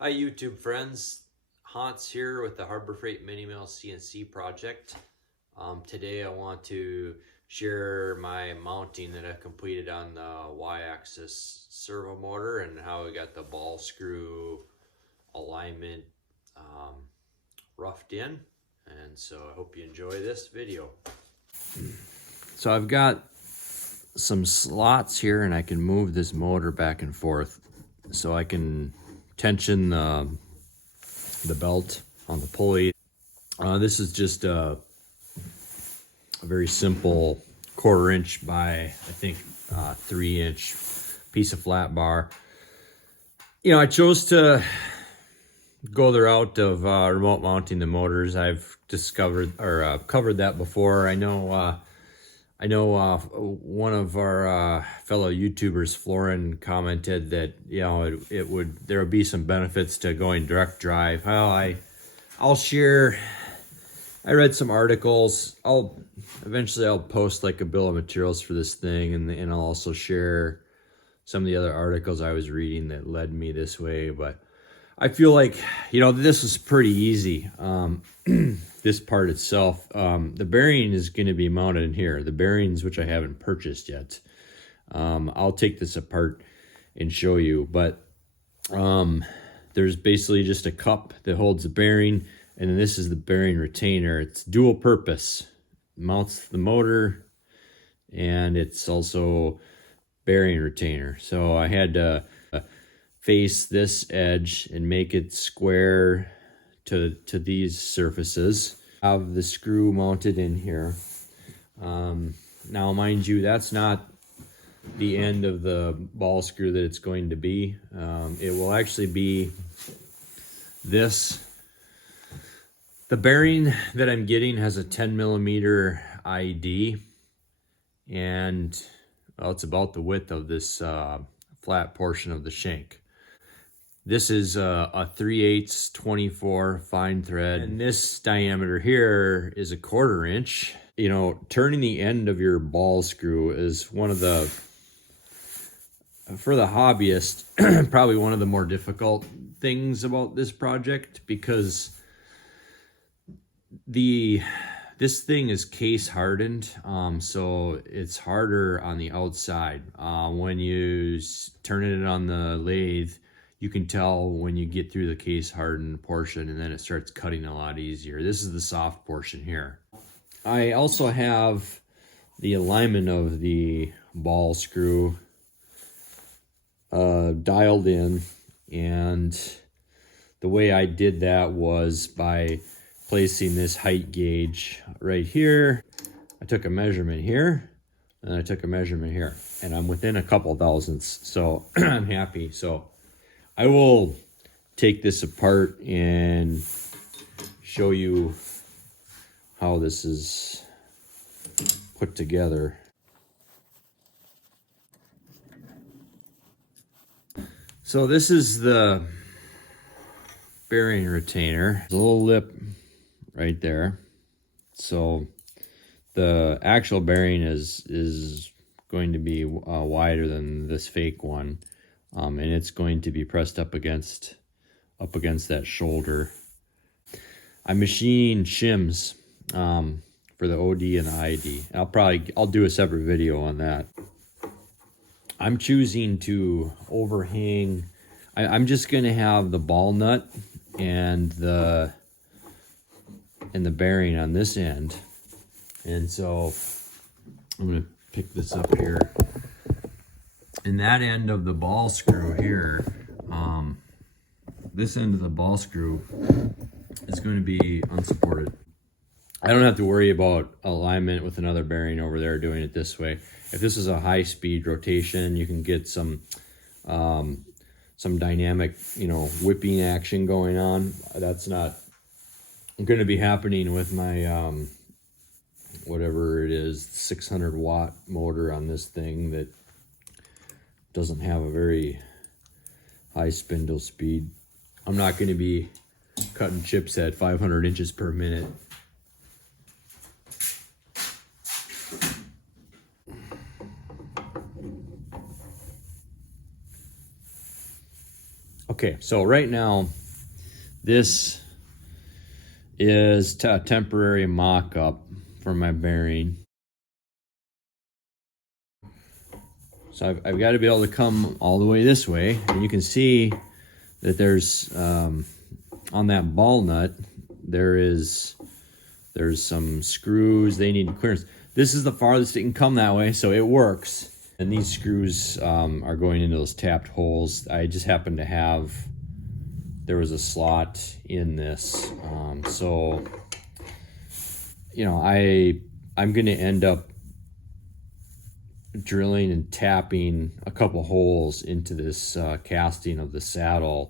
Hi YouTube friends, Hans here with the Harbor Freight Mini Mill CNC project. Today I want to share my mounting that I completed on the Y-axis servo motor and how I got the ball screw alignment roughed in. And so I hope you enjoy this video. So I've got some slots here and I can move this motor back and forth so I can tension the belt on the pulley. This is just a very simple 1/4 inch by I think 3 inch piece of flat bar. You know, I chose to go the route of remote mounting the motors. I've discovered or covered that before. I know one of our fellow YouTubers, Florin, commented that, you know, there would be some benefits to going direct drive. Well, I'll share. I read some articles. Eventually I'll post like a bill of materials for this thing, and I'll also share some of the other articles I was reading that led me this way. But I feel like, you know, this is pretty easy. This part itself, the bearing is going to be mounted in here. The bearings, which I haven't purchased yet. I'll take this apart and show you, but there's basically just a cup that holds the bearing, and then this is the bearing retainer. It's dual purpose. It mounts the motor, and it's also bearing retainer. So I had to face this edge and make it square to these surfaces. I have the screw mounted in here. Now, mind you, that's not the end of the ball screw that it's going to be. It will actually be this. The bearing that I'm getting has a 10mm ID, and well, it's about the width of this flat portion of the shank. This is a 3/8 24 fine thread, and this diameter here is a 1/4 inch. You know, turning the end of your ball screw is one of the, for the hobbyist, probably one of the more difficult things about this project, because this thing is case hardened, so it's harder on the outside. When you turn it on the lathe, you can tell when you get through the case hardened portion, and then it starts cutting a lot easier. This is the soft portion here. I also have the alignment of the ball screw dialed in, and the way I did that was by placing this height gauge right here. I took a measurement here, and I took a measurement here, and I'm within a couple thousandths, so I'm happy. So I will take this apart and show you how this is put together. So this is the bearing retainer. There's a little lip right there. So the actual bearing is going to be wider than this fake one. And it's going to be pressed up against that shoulder. I'm machining shims for the OD and the ID. I'll do a separate video on that. I'm choosing to overhang. I'm just going to have the ball nut and the bearing on this end, and so I'm going to pick this up here. And that end of the ball screw here, this end of the ball screw is going to be unsupported. I don't have to worry about alignment with another bearing over there doing it this way. If this is a high-speed rotation, you can get some dynamic, you know, whipping action going on. That's not going to be happening with my whatever it is, 600 watt motor on this thing that doesn't have a very high spindle speed. I'm not going to be cutting chips at 500 inches per minute. Okay, so right now, this is a temporary mock-up for my bearing. So I've got to be able to come all the way this way, and you can see that there's on that ball nut there's some screws. They need clearance. This is the farthest it can come that way, so it works. And these screws are going into those tapped holes. I just happen to have, there was a slot in this, so you know, I'm going to end up drilling and tapping a couple holes into this casting of the saddle.